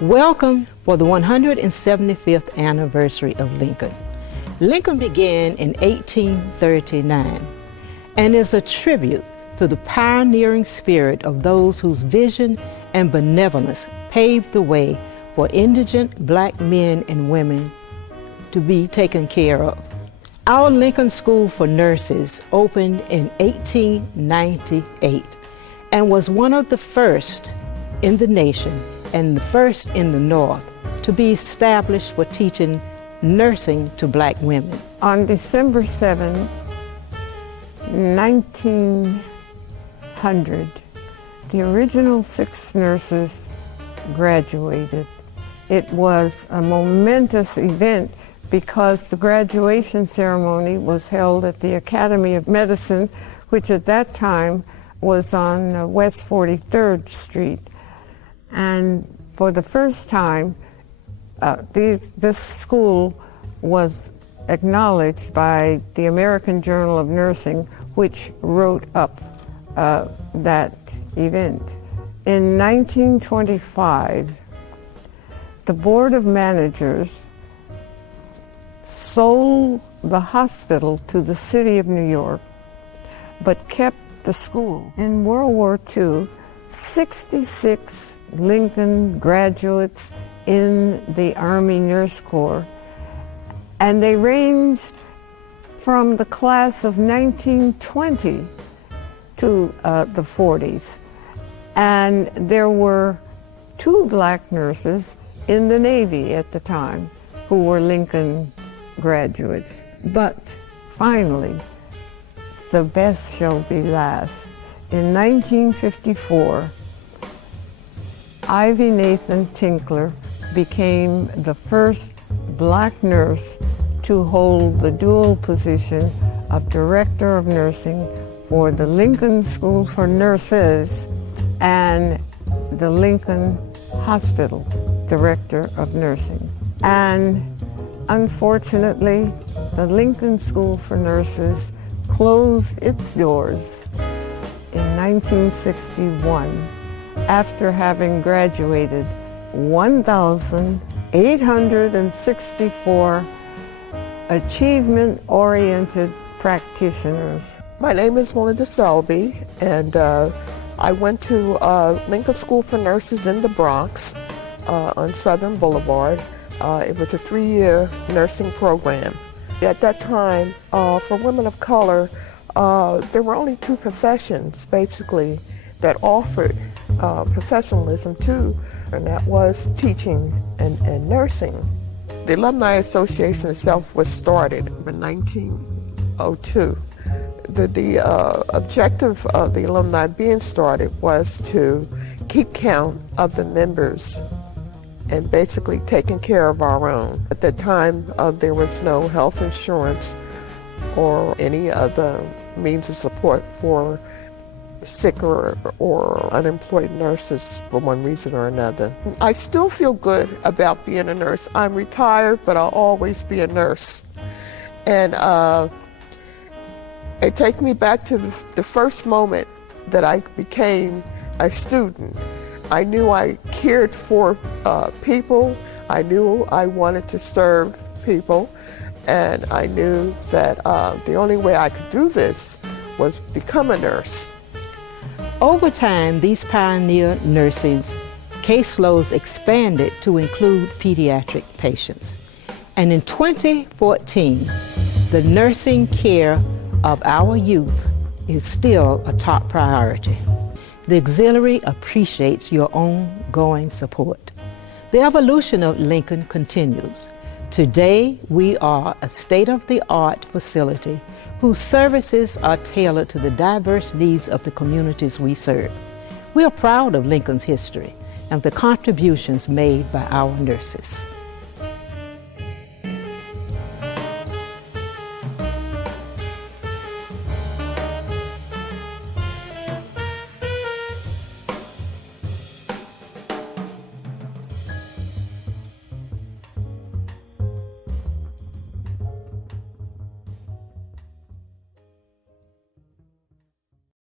Welcome for the 175th anniversary of Lincoln. Lincoln began in 1839 and is a tribute to the pioneering spirit of those whose vision and benevolence paved the way for indigent black men and women to be taken care of. Our Lincoln School for Nurses opened in 1898 and was one of the first in the nation and the first in the North to be established for teaching nursing to black women. On December 7, 1900, the original 6 nurses graduated. It was a momentous event because the graduation ceremony was held at the Academy of Medicine, which at that time was on West 43rd Street. And for the first time, this school was acknowledged by the American Journal of Nursing, which wrote up that event. In 1925, the Board of Managers sold the hospital to the city of New York, but kept the school. In World War II, 66 Lincoln graduates in the Army Nurse Corps, and they ranged from the class of 1920 to the 40s. And there were 2 black nurses in the Navy at the time who were Lincoln graduates. But finally, the best shall be last. In 1954, Ivy Nathan Tinkler became the first black nurse to hold the dual position of Director of Nursing for the Lincoln School for Nurses and the Lincoln Hospital Director of Nursing. And unfortunately, the Lincoln School for Nurses closed its doors in 1961 after having graduated 1,864 achievement-oriented practitioners. My name is Melinda Selby, and I went to Lincoln School for Nurses in the Bronx on Southern Boulevard. It was a 3-year nursing program. At that time, for women of color, there were only 2 professions, basically, that offered professionalism too, and that was teaching and nursing. The Alumni Association itself was started in 1902. The objective of the alumni being started was to keep count of the members and basically taking care of our own. At that time, there was no health insurance or any other means of support for sick or unemployed nurses for one reason or another. I still feel good about being a nurse. I'm retired, but I'll always be a nurse. And it takes me back to the first moment that I became a student. I knew I cared for people. I knew I wanted to serve people. And I knew that the only way I could do this was become a nurse. Over time, these pioneer nurses' caseloads expanded to include pediatric patients. And in 2014, the nursing care of our youth is still a top priority. The auxiliary appreciates your ongoing support. The evolution of Lincoln continues. Today, we are a state-of-the-art facility whose services are tailored to the diverse needs of the communities we serve. We are proud of Lincoln's history and the contributions made by our nurses.